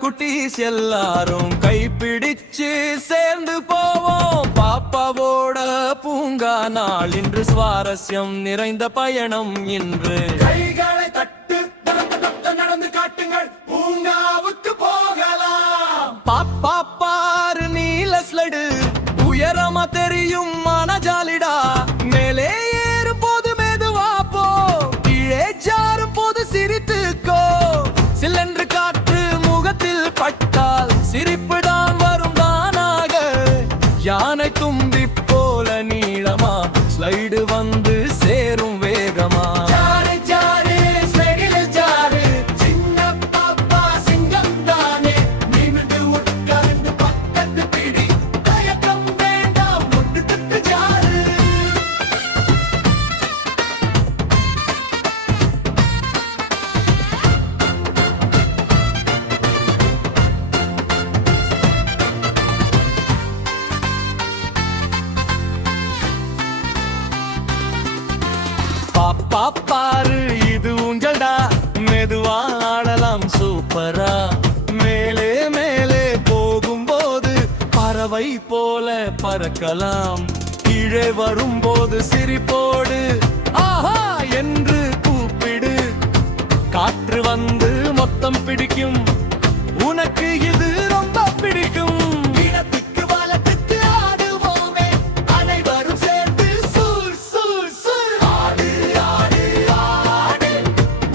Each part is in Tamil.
குட்டீஸ் எல்லாரும் கைப்பிடிச்சு சேர்ந்து போவோம். பாப்பாவோட பூங்கா நாள் இன்று சுவாரஸ்யம் நிறைந்த பயணம் இன்று. கைகளை தட்டு நடந்து காட்டுங்கள், பூங்காவுக்கு போகலாம். பாப்பா பாரு நீல ஸ்லைடு, உயரமா தெரியும் மனஜாலிடா. மேலே ஏறும் போது மெதுவா போ, கீழே ஜாரும் போது சிரித்துக்கோ. சில்லென்று காற்று முகத்தில் பட்டால் சிரிப்பு தான் வரும் தானாக. யானை தும்பி போல நீளமா ஸ்லைடு வந்து சேரும் வேகமா. ஜாரு ஜாரு ஸ்லைடில் ஜாரு, சின்ன பாப்பா சிங்கம் தானே. நிமிர்ந்து உட்கார்ந்து பக்கத்து பிடி, தயக்கம் வேண்டாம் முட்டு தட்டு ஜாரு. பாப்பா பாரு இது ஊஞ்சல்டா, மெதுவா ஆடலாம் சூப்பரா. மேலே மேலே போகும்போது பறவை போல பறக்கலாம். கீழே வரும்போது சிரிப்போடு ஆஹா என்று கூப்பிடு. காற்று வந்து மொத்தம் பிடிக்கும், உனக்கு இது ரொம்ப பிடிக்கும். இடத்துக்கு வலத்துக்கு ஆடுவோமே, அனைவரும் சேர்ந்து சூர் சூர் சூர். ஆடு ஆடு ஆடு,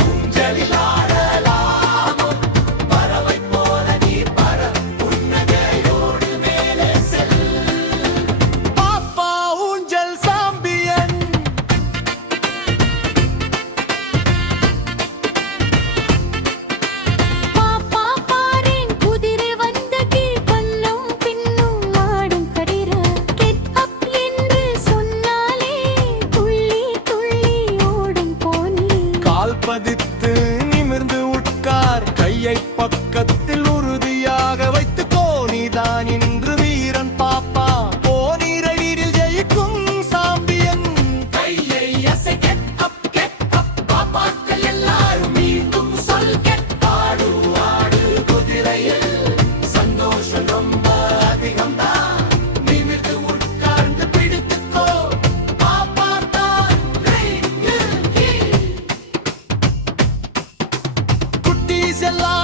ஊஞ்சலில் ஆடலாமோ. பறவை போல நீ பற, புன்னகையோடு மேலே செல். பாப்பா ஊஞ்சல் சாம்பியன். பாப்பா பாரேன் குதிரை வந்த கீழ் பல்லும் பின்னும் ஆடும் கடிர. கெட் அப் என்று சொன்னாலே துள்ளி துள்ளி ஓடும் போனி. கால் பதித்து நிமிர்ந்து உட்கார், கையை பக்கத்தில் உறுதியாக வைத்து கோணிதான் இன்று வீரன். பாப்பா போனி ரயிலில் ஜெயிக்கும் சாம்பியன். கையை அசை, கெட் அப் கெட் அப். பாப்பாக்கள் எல்லாரும் மீண்டும் சொல் கெட். ஆடு ஆடு குதிரையில், சந்தோஷம் ரொம்ப அதிகம்தான். நிமிர்ந்து உட்கார்ந்து பிடித்துக்கோ, பாப்பா தான் ரயிலில் கீழ். குட்டீஸ் எல்லாம்